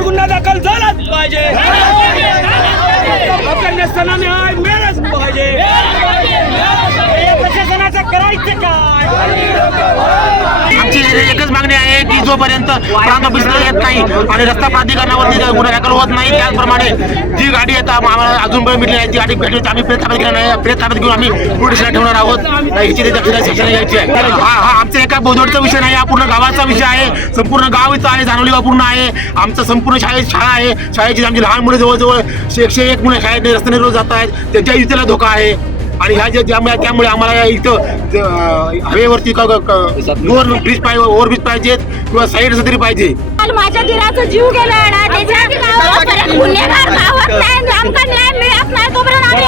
आमच्यावर गुन्हा दाखल झालाच पाहिजे, नसताना न्याय मिळालाच पाहिजे। प्रशासनाचं करायचं काय? आमची एकच मागणी आहे की जोपर्यंत प्रांत ऑफिसला येत नाही आणि रस्ता प्राधिकरणावरती गुन्हा दाखल होत नाही, त्याचप्रमाणे जी गाडी येतात आम्हाला अजूनपर्यंत मिळली नाही, ती गाडी भेटली आम्ही प्रेत ताब्यात घेणार नाही, प्रेत ताब्यात घेऊन आम्ही पोलिसाला ठेवणार आहोत। ह्याची शिक्षण घ्यायची आहे। हा आमचा एका बोधवडचा विषय नाही, हा पूर्ण गावाचा विषय आहे। संपूर्ण गाव इथं आहे, जानवली गाव पूर्ण आहे। आमचं संपूर्ण शाळा आहे, शाळेची आमची लहान मुलं जवळजवळ 101 मुलं शाळेत रस्त्याने रोज जात आहेत, त्यांच्या इथेला धोका आहे। आणि ह्या त्यामुळे आम्हाला इथं हवेवरती ब्रिज पाहिजे, ओव्हरब्रिज पाहिजेत किंवा साईड तरी पाहिजे। माझ्या दिराचा जीव गेला ना, त्याच्या गुन्हेगार गावात नाही, आमका न्याय मिळत नाही तोपर्यंत आम्ही